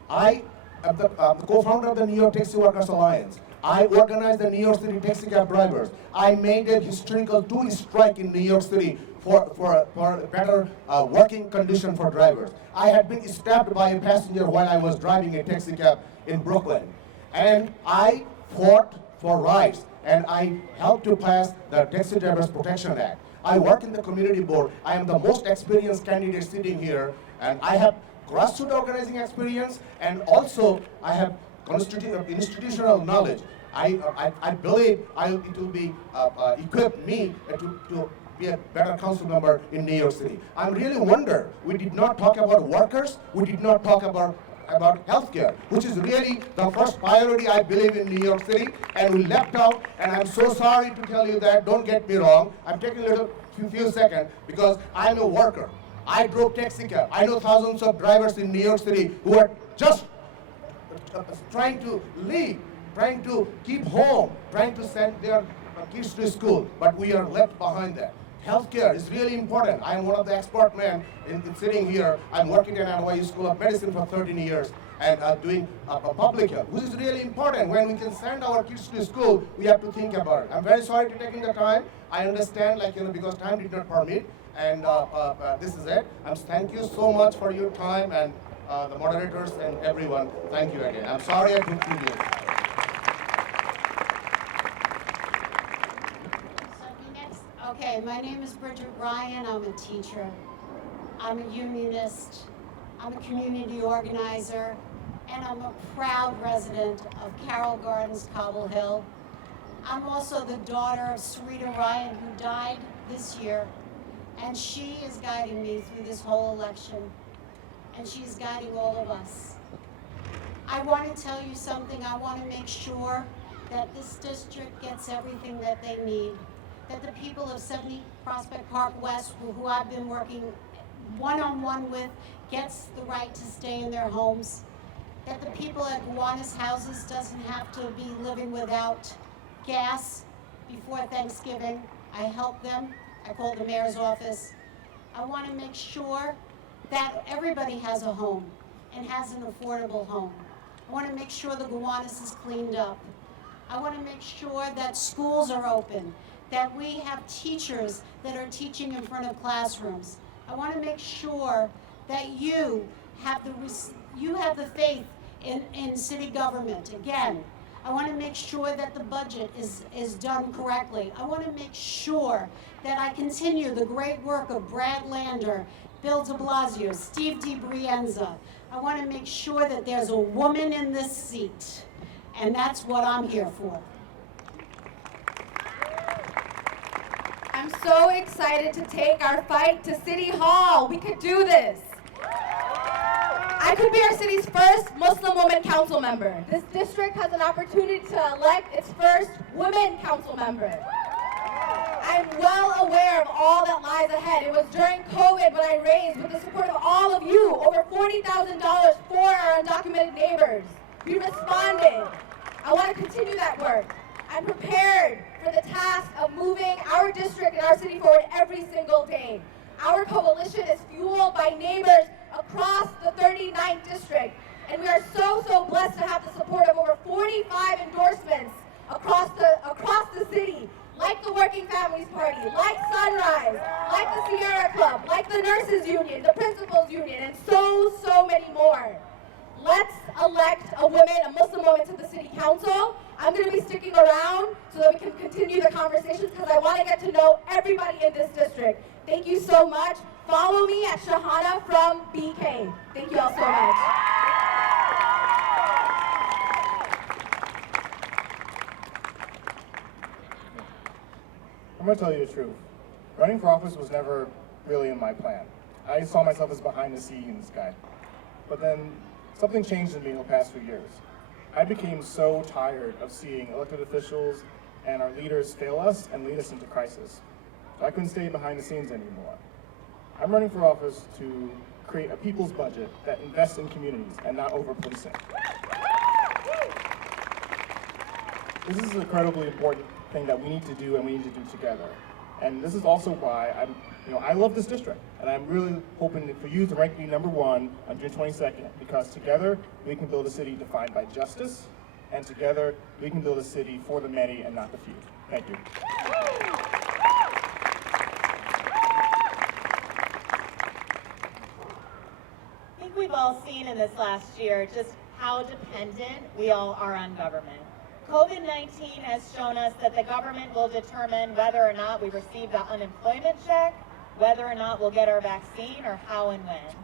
I am the co-founder of the New York Taxi Workers Alliance. I organized the New York City taxi cab drivers. I made a historical 2 strike in New York City for a better working condition for drivers. I had been stabbed by a passenger while I was driving a taxi cab in Brooklyn. And I fought for rights, and I helped to pass the Taxi Drivers Protection Act. I work in the community board. I am the most experienced candidate sitting here, and I have grassroots organizing experience, and also I have institutional knowledge. I believe it will be equip me to be a better council member in New York City. I really wonder, we did not talk about workers, we did not talk about healthcare, which is really the first priority, I believe, in New York City, and we left out, and I'm so sorry to tell you that, don't get me wrong, I'm taking a few seconds, because I'm a worker. I drove taxi cab. I know thousands of drivers in New York City who are just trying to leave, trying to keep home, trying to send their kids to school, but we are left behind that. Healthcare is really important. I am one of the expert men in sitting here. I'm working at NYU School of Medicine for 13 years and doing public health, which is really important. When we can send our kids to school, we have to think about it. I'm very sorry for taking the time. I understand, because time did not permit, and this is it. Thank you so much for your time, and the moderators and everyone. Thank you again. I'm sorry I took 2 years. Okay, my name is Bridget Ryan. I'm a teacher. I'm a unionist. I'm a community organizer. And I'm a proud resident of Carroll Gardens, Cobble Hill. I'm also the daughter of Sarita Ryan, who died this year. And she is guiding me through this whole election. And she's guiding all of us. I want to tell you something. I want to make sure that this district gets everything that they need. That the people of 70 Prospect Park West, who I've been working one-on-one with, gets the right to stay in their homes. That the people at Gowanus Houses doesn't have to be living without gas before Thanksgiving. I help them. I call the mayor's office. I want to make sure that everybody has a home and has an affordable home. I want to make sure the Gowanus is cleaned up. I want to make sure that schools are open, that we have teachers that are teaching in front of classrooms. I want to make sure that you have the faith in city government. Again, I want to make sure that the budget is done correctly. I want to make sure that I continue the great work of Brad Lander, Bill de Blasio, Steve DiBrienza. I want to make sure that there's a woman in this seat, and that's what I'm here for. I'm so excited to take our fight to City Hall. We could do this. I could be our city's first Muslim woman council member. This district has an opportunity to elect its first women council member. I'm well aware of all that lies ahead. It was during COVID when I raised, with the support of all of you, over $40,000 for our undocumented neighbors. We responded. I want to continue that work. I'm prepared for the task of moving our district and our city forward every single day. Our coalition is fueled by neighbors across the 39th district, and we are so blessed to have the support of over 45 endorsements across the city, like the Working Families Party, like Sunrise, like the Sierra Club, like the Nurses Union, the Principals Union, and so many more. Let's elect a woman, a Muslim woman, to the city council. I'm going to be sticking around so that we can continue the conversations, because I want to get to know everybody in this district. Thank you so much. Follow me at Shahana from BK. Thank you all so much. I'm going to tell you the truth. Running for office was never really in my plan. I saw myself as behind the scenes guy. But then something changed in me in the past few years. I became so tired of seeing elected officials and our leaders fail us and lead us into crisis. So I couldn't stay behind the scenes anymore. I'm running for office to create a people's budget that invests in communities and not over policing. This is an incredibly important thing that we need to do and we need to do together. And this is also why I love this district, and I'm really hoping for you to rank me #1 on June 22nd, because together we can build a city defined by justice, and together we can build a city for the many and not the few. Thank you. I think we've all seen in this last year just how dependent we all are on government. COVID-19 has shown us that the government will determine whether or not we receive the unemployment check, whether or not we'll get our vaccine, or how and when.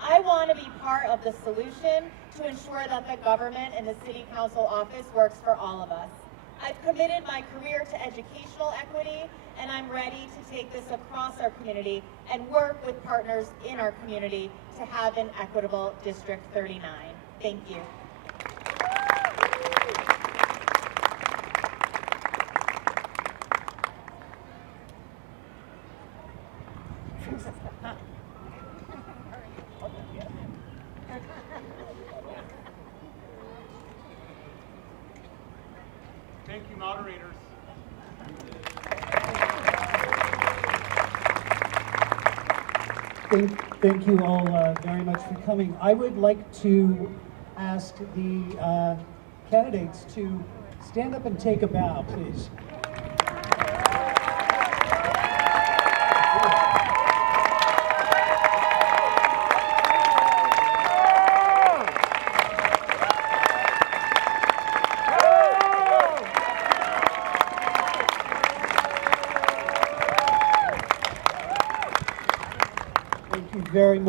I want to be part of the solution to ensure that the government and the city council office works for all of us. I've committed my career to educational equity, and I'm ready to take this across our community and work with partners in our community to have an equitable District 39. Thank you. Thank you, moderators. Thank you all very much for coming. I would like to ask the candidates to stand up and take a bow, please. Thank you very much.